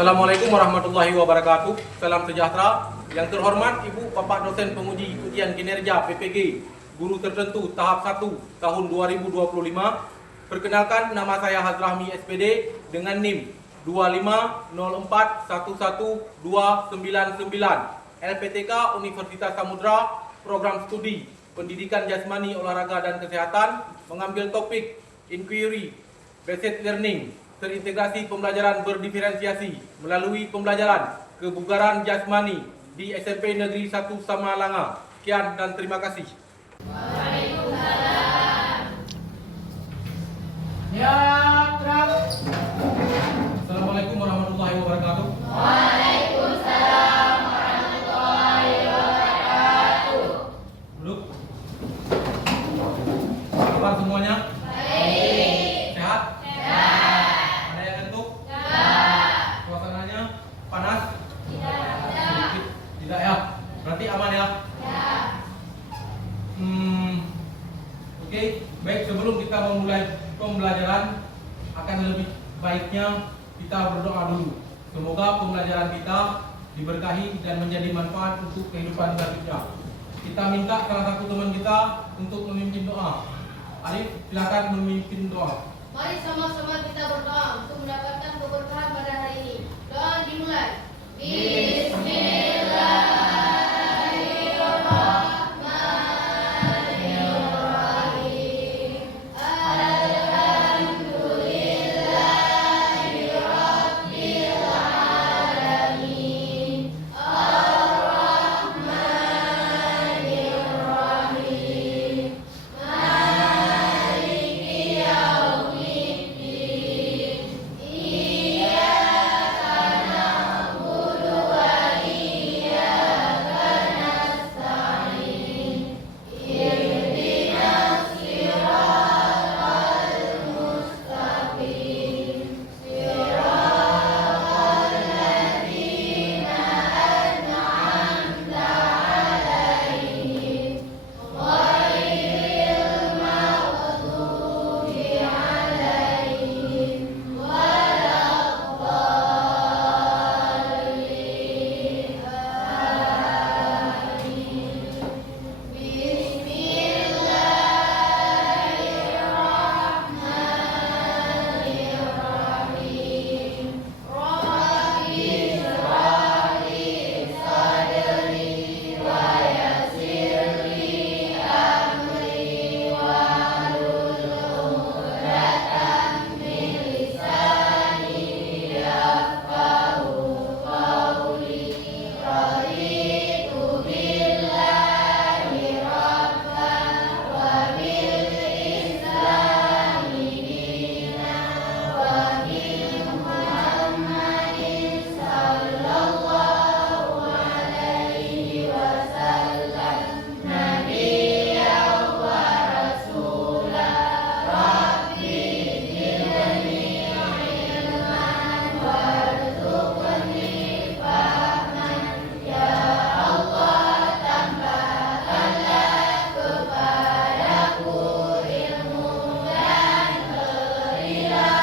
Assalamualaikum warahmatullahi wabarakatuh. Salam sejahtera. Yang terhormat Ibu Bapak Dosen Penguji Ujian Kinerja PPG Guru Tertentu Tahap 1 tahun 2025. Perkenalkan, nama saya Hazrahmi SPD dengan NIM 2504112999, LPTK Universitas Samudra, Program Studi Pendidikan Jasmani, Olahraga dan Kesehatan, mengambil topik Inquiry Based Learning, terintegrasi pembelajaran berdiferensiasi melalui pembelajaran kebugaran jasmani di SMP Negeri 1 Samalanga. Sekian dan terima kasih. Waalaikumsalam. Ya, terang. Assalamualaikum warahmatullahi wabarakatuh. Waalaikumsalam warahmatullahi wabarakatuh. Duduk. Kabar semuanya? Baik. Sehat? Sehat. Ada yang ngantuk? Tidak. Suasananya panas? Tidak. Sedikit? Tidak ya? Berarti aman ya? Ya. Oke, baik, sebelum kita memulai pembelajaran, akan lebih baiknya kita berdoa dulu. Semoga pembelajaran kita diberkahi dan menjadi manfaat untuk kehidupan selanjutnya. Kita minta salah satu teman kita untuk memimpin doa. Arif, silakan memimpin doa. Mari sama-sama kita berdoa untuk mendapatkan keberkahan pada hari ini. Doa dimulai. Bismillahirrahmanirrahim. Alhamdulillahirabbil alamin. Ar-Rahmanirrahim. Maliki yaumiddin. Iyyaka na'budu wa iyyaka nasta'in. Ihdinas siratal mustaqim. Siratal ladzina an'amta 'alaihim ghairil maghdubi 'alaihim waladdallin. Amin. Bismillahirrahmanirrahim. Rabbi shrah li sadri wa yassir li amri wahlul 'uqdatam min lisani yafqahu qawli. Raditu billahi rabban wa bil islami dinan wa bi Muhammadin sallallahu alaihi wasallam nabiyyan wa rasulan. Rabbi zidni ilman warzuqni fahman. Ya Allah, tambahkanlah kepadaku ilmu dan berilah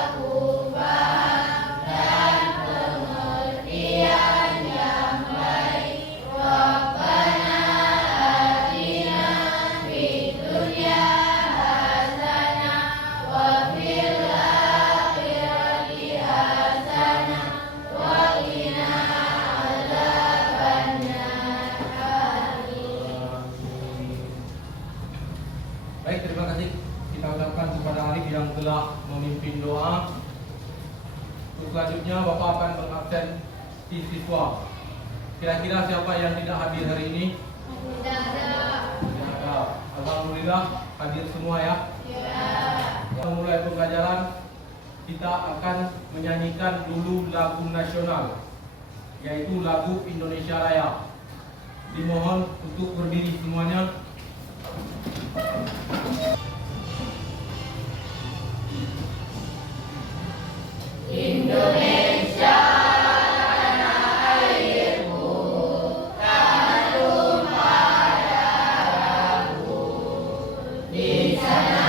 aku faham dan pengertian yang baik. Rabbana atina fid dunya hasanah wa fil akhirati hasanah wa qina adzabannar. Baik, terima kasih kita ucapkan kepada Arif yang telah memimpin doa. Untuk selanjutnya Bapak akan mengabsen siswa. Kira-kira siapa yang tidak hadir hari ini? Tidak ada. Tidak ada. Alhamdulillah hadir semua ya. Ya. Kita mulai pembelajaran, kita akan menyanyikan dulu lagu nasional, yaitu lagu Indonesia Raya. Dimohon untuk berdiri semuanya. Indonesia tanah airku, tanah tumpah darahku. Di sana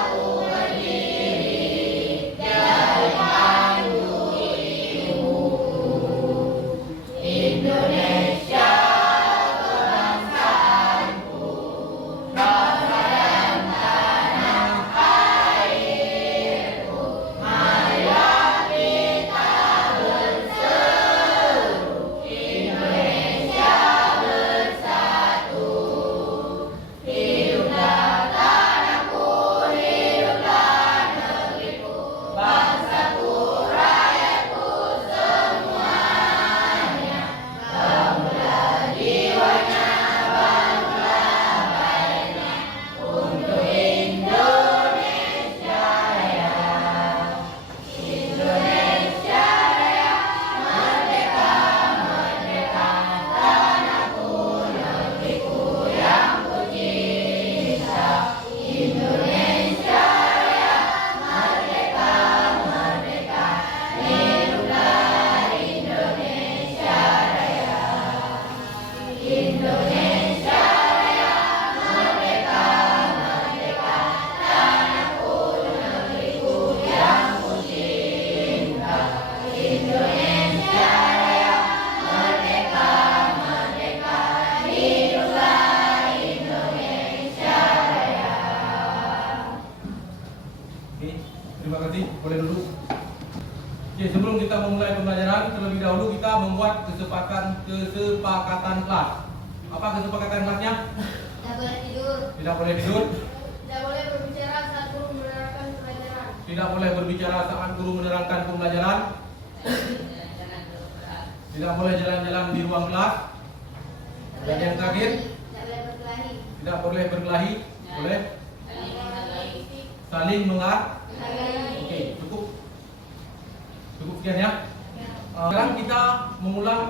aku berdiri, jadi pandu boleh duduk. Oke, sebelum kita memulai pembelajaran, terlebih dahulu kita membuat kesepakatan kelas. Apa kesepakatan kelasnya? Tidak boleh tidur. Tidak boleh tidur. Tidak boleh berbicara saat guru menerangkan pelajaran. Tidak boleh berbicara saat guru menerangkan pembelajaran. Tidak boleh jalan-jalan di ruang kelas. Dan yang terakhir, tidak boleh berkelahi. tidak boleh berkelahi. Boleh saling menghargai. Oke, cukup. Cukup sekian ya. Sekarang kita mengulang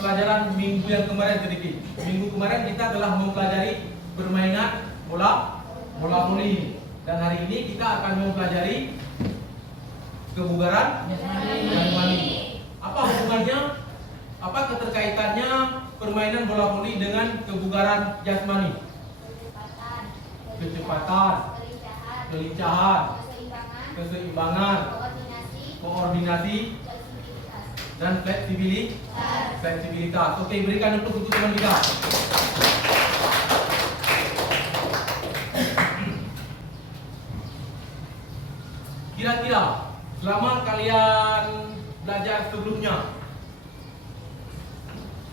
pelajaran minggu yang kemarin sedikit. Minggu kemarin kita telah mempelajari permainan bola voli. Dan hari ini kita akan mempelajari kebugaran jasmani. Apa hubungannya? Apa keterkaitannya permainan bola voli dengan kebugaran jasmani? Kecepatan, kelincahan, keseimbangan, koordinasi, dan fleksibilitas. Oke, berikan untuk teman kita. Kira-kira selama kalian belajar sebelumnya,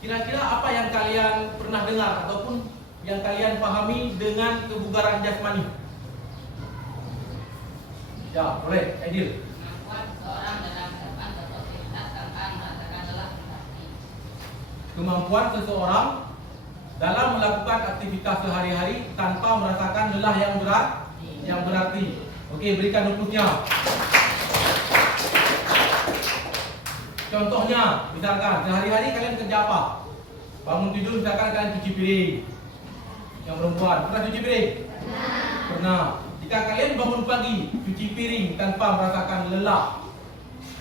kira-kira apa yang kalian pernah dengar ataupun yang kalian pahami dengan kebugaran jasmani? Ya, boleh, Aidil. Kemampuan seseorang dalam melakukan aktivitas sehari-hari tanpa merasakan lelah yang berarti. Oke, berikan rumusnya. Contohnya, misalkan sehari-hari kalian kerja apa? Bangun tidur, misalkan kalian cuci piring. Yang perempuan, pernah cuci piring? Pernah. Jika kalian bangun pagi, cuci piring tanpa merasakan lelah,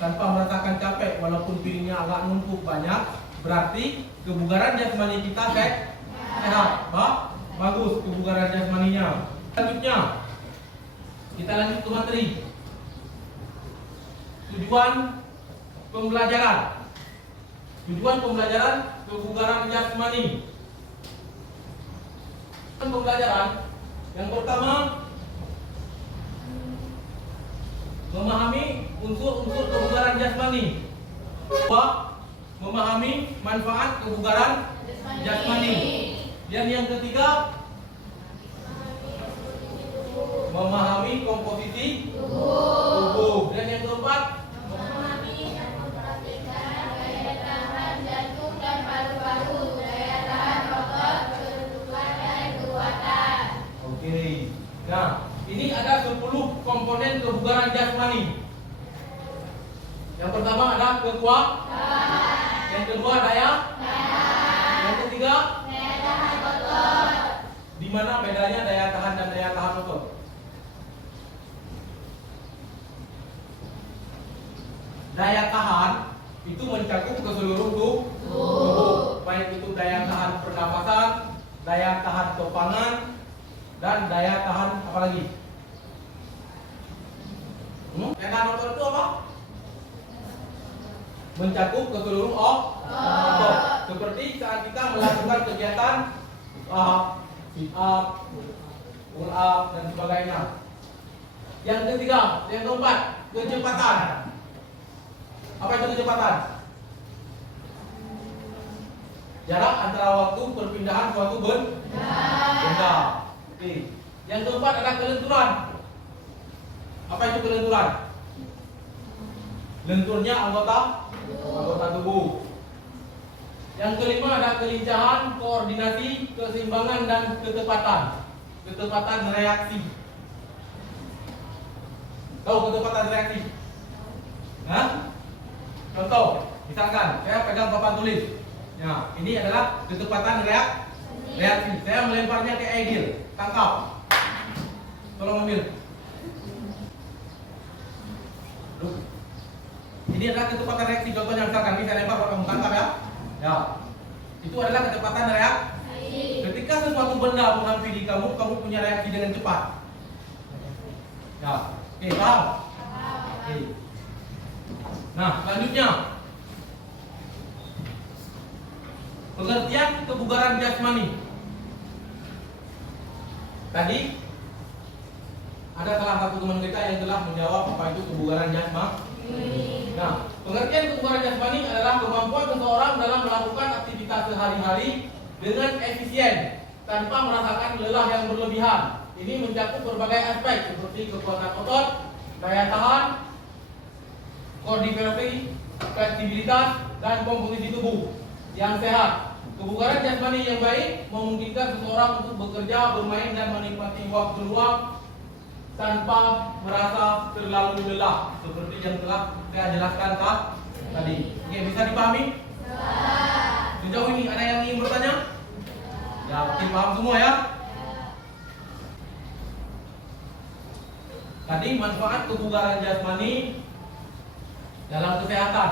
tanpa merasakan capek, walaupun piringnya agak numpuk banyak, berarti kebugaran jasmani kita sehat. Bagus kebugaran jasmaninya. Selanjutnya, kita lanjut ke materi. Tujuan pembelajaran. Tujuan pembelajaran kebugaran jasmani. Pembelajaran yang pertama, memahami unsur-unsur kebugaran jasmani. Kedua, memahami manfaat kebugaran jasmani. Dan yang ketiga, memahami komposisi tubuh. Dan yang keempat, Memahami dan memperhatikan daya tahan jantung dan paru-paru, daya tahan otot, kedudukan dan kekuatan. oke. Nah, ini ada 10 komponen kebugaran jasmani. Yang pertama ada kekuatan. Yang kedua daya. Yang ketiga, Daya tahan otot. di mana bedanya daya tahan dan daya tahan otot? Daya tahan itu mencakup ke seluruh tubuh, baik itu daya tahan pernapasan, daya tahan topangan, dan daya tahan apa lagi? Daya tahan otot itu apa? Mencakup ke seluruh otot. Seperti saat kita melakukan kegiatan sit up, pull up, dan sebagainya. Yang ketiga, yang keempat, kecepatan. Apa itu kecepatan? Jarak antara waktu perpindahan suatu benda. Oke. Yang keempat ada kelenturan. Apa itu kelenturan? Lenturnya anggota tubuh. Yang kelima ada kelincahan, koordinasi, keseimbangan, dan ketepatan. Ketepatan reaksi. Tahu ketepatan reaksi? Hah? Contoh, misalkan saya pegang papan tulis. Ya, ini adalah ketepatan reaksi. Saya melemparnya ke Aidil. Tangkap. Tolong ambil. Loh. Ini adalah ketepatan reaksi. Contohnya misalkan ini saya lempar, kamu tangkap ya. Ya. Itu adalah ketepatan reaksi. Ketika sesuatu benda menghampiri kamu, kamu punya reaksi dengan cepat. Ya. Oke, paham? Oke. Nah, selanjutnya pengertian kebugaran jasmani. Tadi ada salah satu teman kita yang telah menjawab apa itu kebugaran jasmani. Nah, pengertian kebugaran jasmani adalah kemampuan seseorang dalam melakukan aktivitas sehari-hari dengan efisien tanpa merasakan lelah yang berlebihan. Ini mencakup berbagai aspek seperti kekuatan otot, daya tahan, koordinasi, fleksibilitas, dan komposisi tubuh yang sehat. Kebugaran jasmani yang baik memungkinkan seseorang untuk bekerja, bermain, dan menikmati waktu luang tanpa merasa terlalu lelah, seperti yang telah saya jelaskan tadi. Oke, bisa dipahami? Sejauh ini ada yang ingin bertanya? Ya, oke, paham semua ya? Tadi manfaat kebugaran jasmani dalam kesehatan.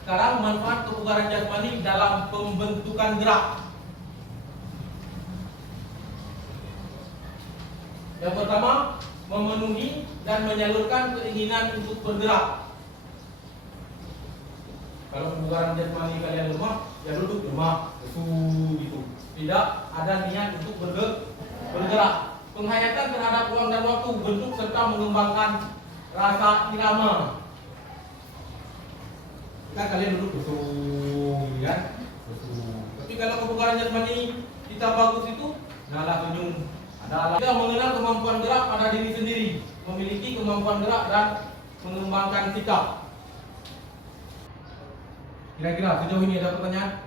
Sekarang manfaat kebugaran jasmani dalam pembentukan gerak. Yang pertama, memenuhi dan menyalurkan keinginan untuk bergerak. Kalau kebugaran jasmani kalian rumah, ya duduk di rumah, gitu. Tidak ada niat untuk bergerak. Penghayatan terhadap ruang dan waktu, bentuk serta mengembangkan rasa irama. Kan kalian duduk kan? Tapi kalau kebugaran jasmani kita bagus itu, nalar senyum, adalah kita mengenal kemampuan gerak pada diri sendiri, memiliki kemampuan gerak dan mengembangkan sikap. Kira-kira sejauh ini ada pertanyaan?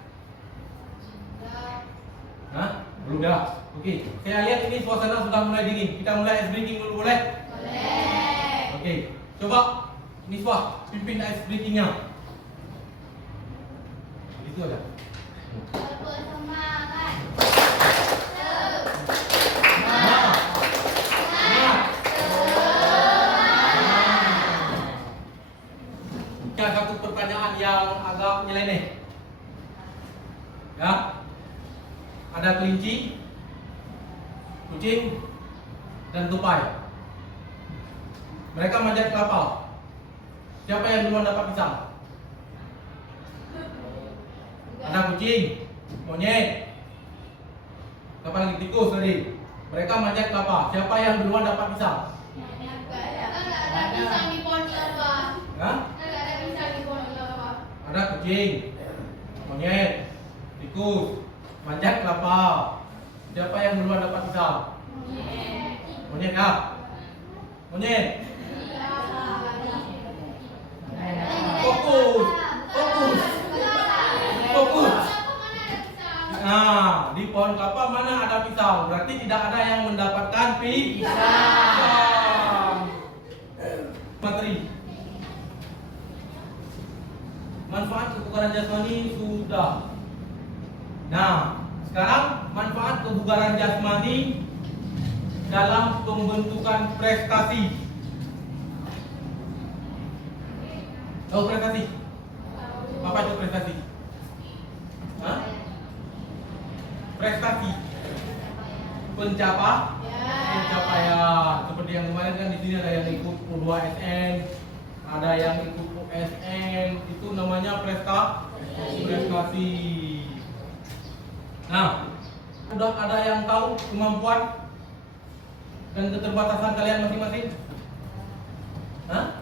Hah? Belum dah. Oke, saya lihat ini suasana sudah mulai dingin. Kita mulai ice breaking dulu, boleh? Boleh. Oke, coba Niswa pimpin ice breakingnya. Itu aja. Bersemangat. Satu pertanyaan yang agak nyeleneh. Ya. Ada kelinci, kucing, dan tupai. Mereka manjat kelapa. Siapa yang duluan dapat pisang? Ada kucing, monyet, apa lagi, tikus tadi. Mereka manjat kelapa. Siapa yang duluan dapat pisang? Ada pisang di pohon kelapa. Hah? Ada pisang di pohon kelapa. Ada kucing, monyet, tikus, manjat kelapa. Siapa yang duluan dapat pisang? Monyet ya? Monyet. Fokus. Nah, di pohon kelapa mana ada pisang? Berarti tidak ada yang mendapatkan pisang. Materi. Manfaat kebugaran jasmani sudah. Nah, sekarang manfaat kebugaran jasmani dalam pembentukan prestasi. Tahu prestasi? Apa itu prestasi? Hah? Prestasi. Pencapaian. Seperti yang kemarin kan di sini ada yang ikut U2SN, ada yang ikut USN, itu namanya prestasi. Nah, sudah ada yang tahu kemampuan dan keterbatasan kalian masing-masing? Hah?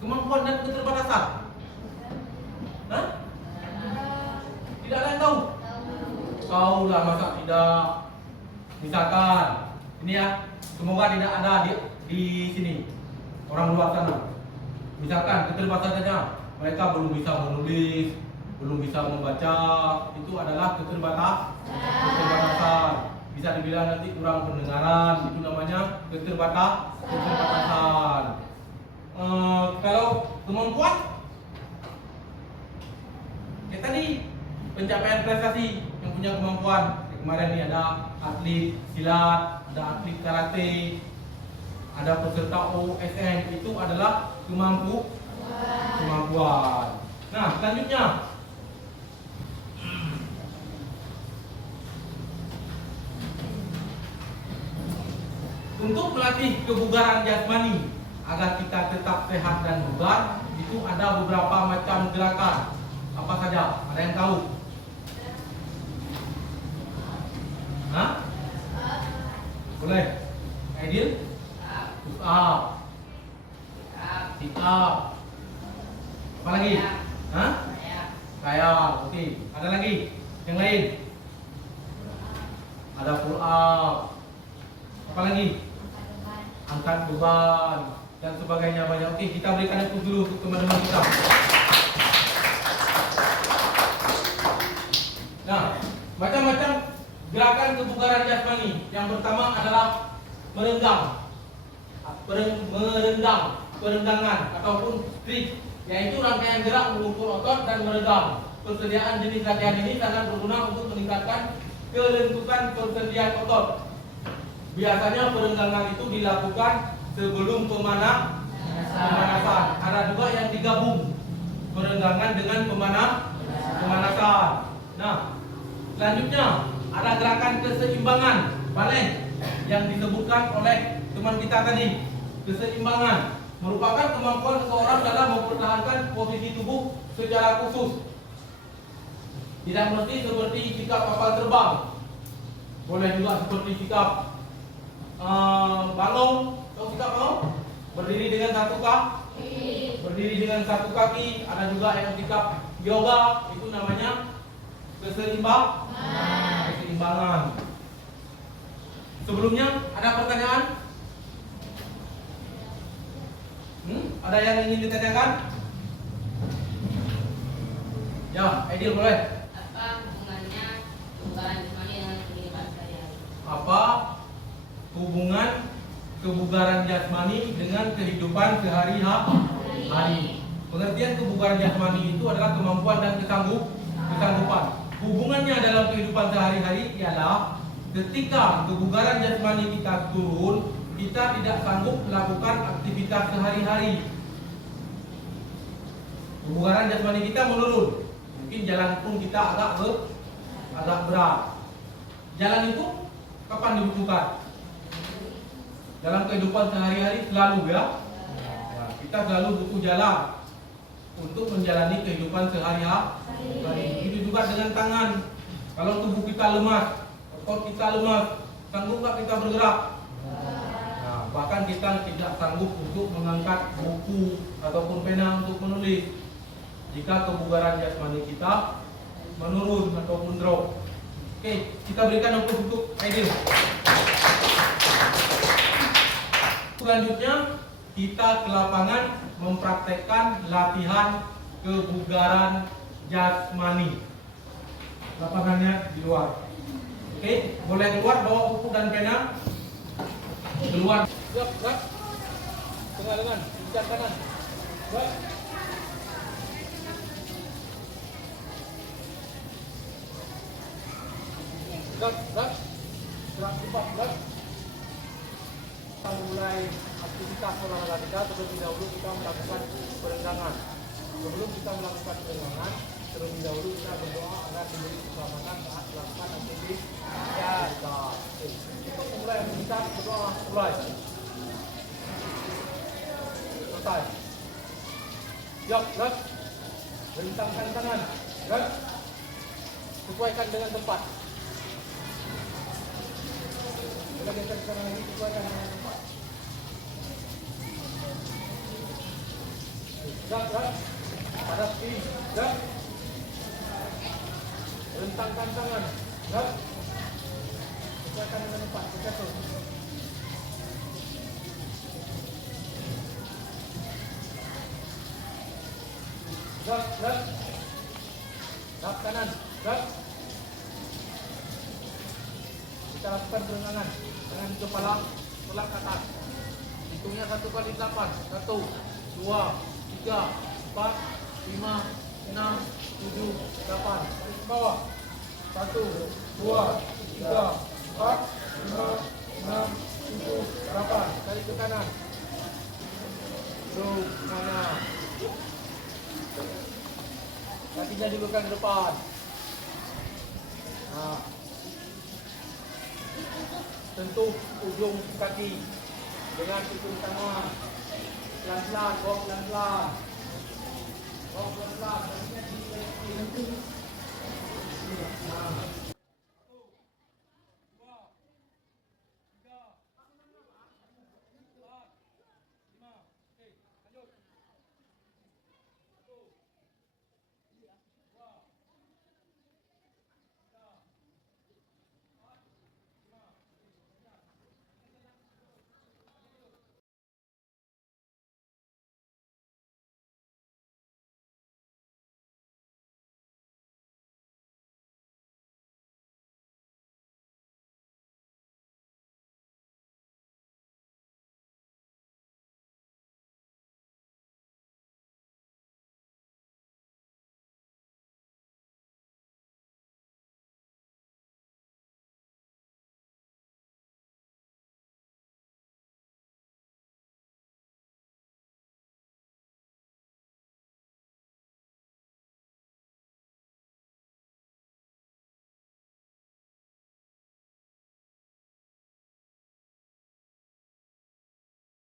Kemampuan dan keterbatasan? Hah? Tidak ada yang tahu? Tahu lah, masa tidak? Misalkan, ini ya, semoga tidak ada di sini orang luar sana. Misalkan keterbatasannya, mereka belum bisa menulis, belum bisa membaca, itu adalah keterbatasan. Bisa dibilang nanti kurang pendengaran, itu namanya keterbatasan. Kalau kemampuan, kayak tadi pencapaian prestasi yang punya kemampuan. Kemarin ini ada atlet silat, ada atlet karate, ada peserta OSN, itu adalah kemampuan. Nah, selanjutnya untuk melatih kebugaran jasmani agar kita tetap sehat dan bugar, itu ada beberapa macam gerakan. Apa saja? Ada yang tahu? Hah? Boleh? Aidil? up. Apa lagi? Hah? Kayak, oke. Ada lagi? Yang lain? Ada pull up. Apa lagi? Angkat beban dan sebagainya banyak. Oke, kita berikan tepuk dulu untuk teman-teman kita. Nah, macam-macam gerakan kebugaran jasmani. Yang pertama adalah perenggangan ataupun stretch, yaitu rangkaian gerak mengukur otot dan meregang. Persediaan jenis latihan ini sangat berguna untuk meningkatkan kelentukan persendian otot. Biasanya perenggangan itu dilakukan sebelum pemanasan. Ada juga yang digabung perenggangan dengan pemanasan. Nah, selanjutnya ada gerakan keseimbangan balik yang disebutkan oleh teman kita tadi. Keseimbangan merupakan kemampuan seseorang dalam mempertahankan posisi tubuh secara khusus. Tidak mesti seperti sikap kapal terbang. Boleh juga seperti sikap bangun. Tahu sikap bangun? Berdiri dengan satu kaki. Ada juga yang sikap yoga, itu namanya keseimbangan. Sebelumnya ada pertanyaan? Ada yang ingin ditanyakan? Ya, Aidil boleh. Apa hubungannya kebugaran jasmani dengan kehidupan sehari-hari? Apa hubungan kebugaran jasmani dengan kehidupan sehari-hari? Pengertian kebugaran jasmani itu adalah kemampuan dan kesanggupan. Hubungannya dalam kehidupan sehari-hari ialah ketika kebugaran jasmani kita turun, kita tidak sanggup melakukan aktivitas sehari-hari. Kebugaran jasmani kita menurun. Mungkin jalan pun kita agak berat. Jalan itu kapan dibutuhkan? Dalam kehidupan sehari-hari selalu ya. Nah, kita selalu butuh jalan untuk menjalani kehidupan sehari-hari. Itu juga dengan tangan. Kalau tubuh kita lemas, otot kita lemas, sanggupkah kita bergerak? Nah, bahkan kita tidak sanggup untuk mengangkat buku ataupun pena untuk menulis jika kebugaran jasmani kita menurun ataupun drop. Oke, kita berikan untuk Aidil. Selanjutnya kita ke lapangan mempraktekkan latihan kebugaran jasmani. Lapangannya di luar. Oke, boleh keluar bawa buku dan pena. Keluar. Siap, gerak. Tengah lengan, pijak kanan. Gerak. Gerak. Gerak cepat, gerak. Kita mulai aktivitas olahraga kita. Terlebih dahulu kita melakukan perenggangan. Sebelum kita melakukan perenggangan, terlebih dahulu kita berdoa agar diberi keselamatan saat melakukan aktivitas. Ya, kita mulai aktivitas berdoa. Mulai. Selesai. Siap, gerak. Bentangkan tangan. Gerak. Sesuaikan dengan tempat. Kita geser ke kanan lagi, sesuaikan dengan tempat. Gerak. Hadapi. Gerak. Rentangkan tangan. Gerak. Sesuaikan dengan tempat. Geser. Gerak. Gerak kanan. Gerak. Kita lakukan perenggangan dengan kepala tolak ke atas. Hitungnya 1 kali 8. 1, 2, 3, 4, 5, 6, 7, 8. Tarik ke bawah. 1, 2, 3, 4, 5, 6, 7, 8. Tarik ke kanan. Duduk mana? Kakinya dibuka ke depan. Nah, sentuh ujung kaki dengan ujung tangan. Pelan-pelan, bawa pelan-pelan. Bawa pelan-pelan. Kakinya di nah. 1, 2, 3, 4, 5. Oke, lanjut.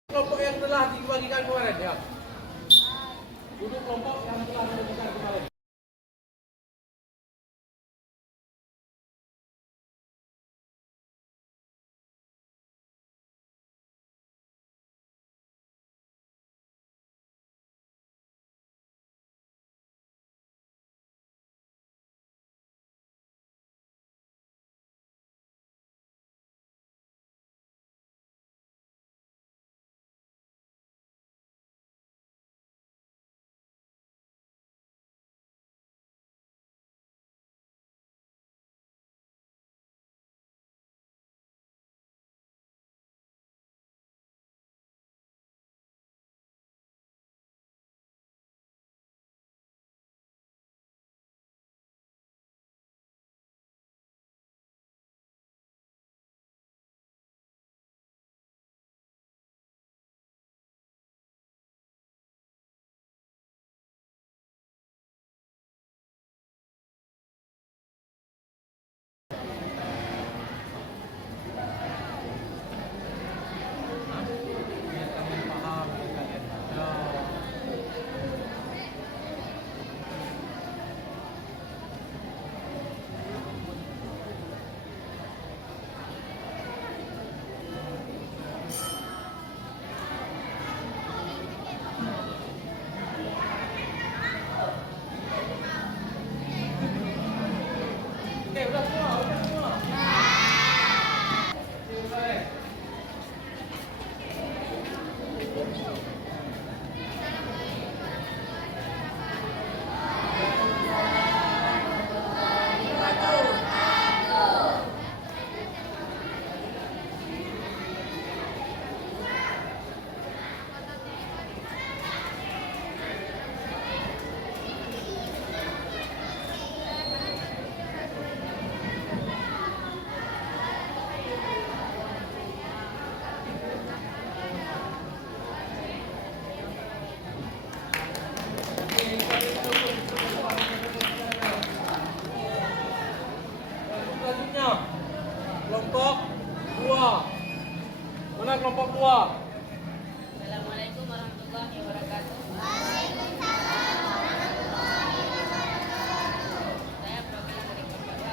Kelompok yang telah dibagikan kemarin ya. Duduk kelompok yang telah dibagikan kemarin. Oke, udah semua, udah semua. Oke, mulai. Selanjutnya, kelompok 2. Mana kelompok 2? Assalamualaikum warahmatullahi wabarakatuh. Saya perwakilan dari kelompok 2.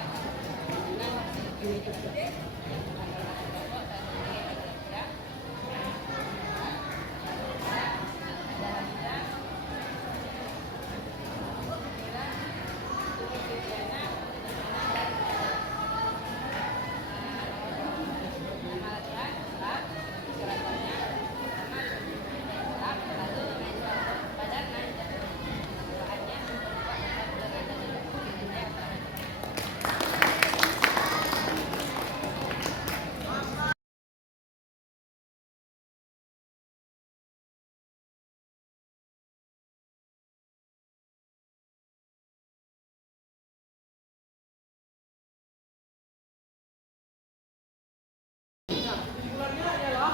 Kesimpulannya ialah,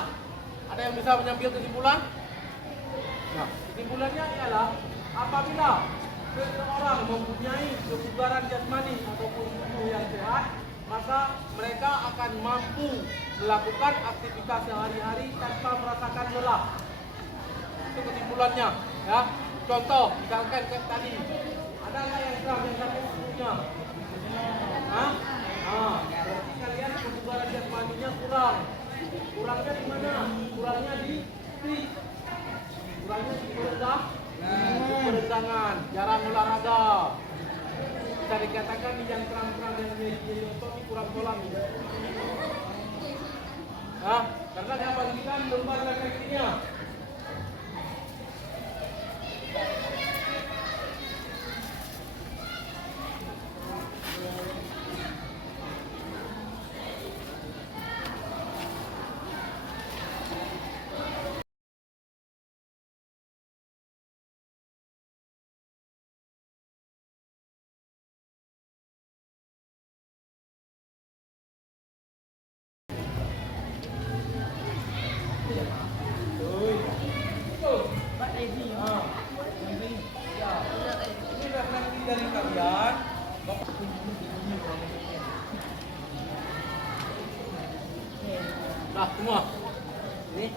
ada yang bisa mengambil kesimpulan? Nah, kesimpulannya ialah apabila seseorang mempunyai kebugaran jasmani ataupun tubuh yang sehat, maka mereka akan mampu melakukan aktivitas sehari-hari tanpa merasakan lelah. Itu kesimpulannya, ya. Contoh, misalkan tadi, ada nggak yang kram yang sakit tubuhnya? Hah? Berarti kalian kebugaran jasmaninya kurang. Kurangnya di mana? Kurangnya di fisik. Kurangnya di peregangan, jarang olahraga. Bisa dikatakan nih yang kram-kram yang jadi otot ini kurang tulang. Nah, karena dia bagikan lembar refleksinya. Ini refleksi dari kalian. Nah, semua. Ini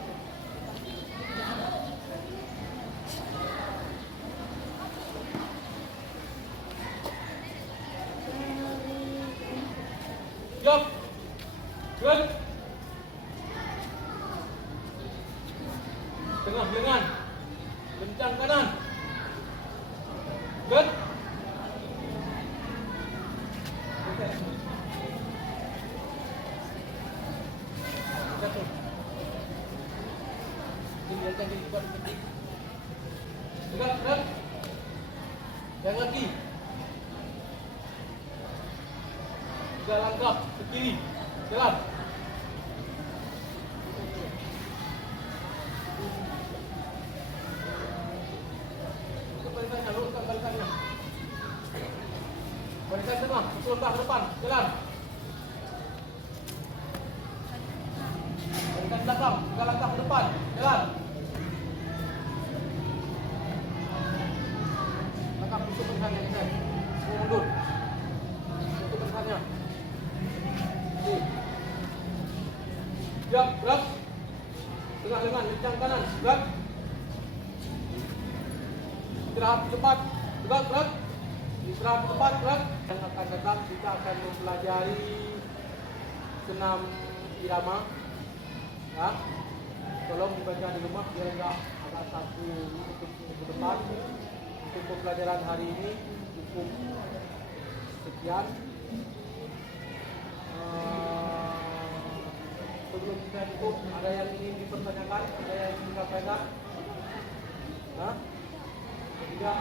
Tengah lengan. Kencang kanan. Good. Satu. Tinggalkan di tempat penting. Tegak, tegak. Yang lagi. 3 langkah ke kiri. Jalan. Barisannya, luruskan barisannya. Barisan tengah, 10 langkah ke depan. Jalan. Barisan belakang, 3 langkah ke depan. Jalan. Langkah tutup barisannya, Jalan. Semua mundur. Tutup barisannya. Siap, gerak. Tengah lengan, kencang kanan, gerak. Istirahat di tempat, gerak, gerak. Istirahat di tempat, gerak. Yang akan datang kita akan mempelajari senam irama. Ya, tolong dibaca di rumah biar enggak ada satu untuk minggu depan. Untuk pembelajaran hari ini cukup sekian. Sebelum kita tutup, ada yang ingin dipertanyakan, ada yang ingin disampaikan? Nah, ketiga,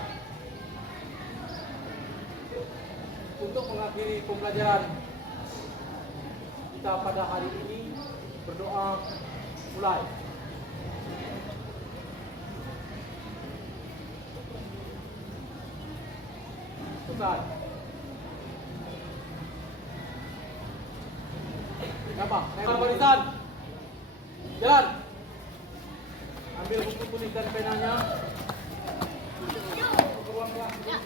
untuk mengakhiri pembelajaran kita pada hari ini, berdoa mulai. Selesai. Apa? Naik barisan. Jalan. Ambil buku kuning dan penanya. Ya,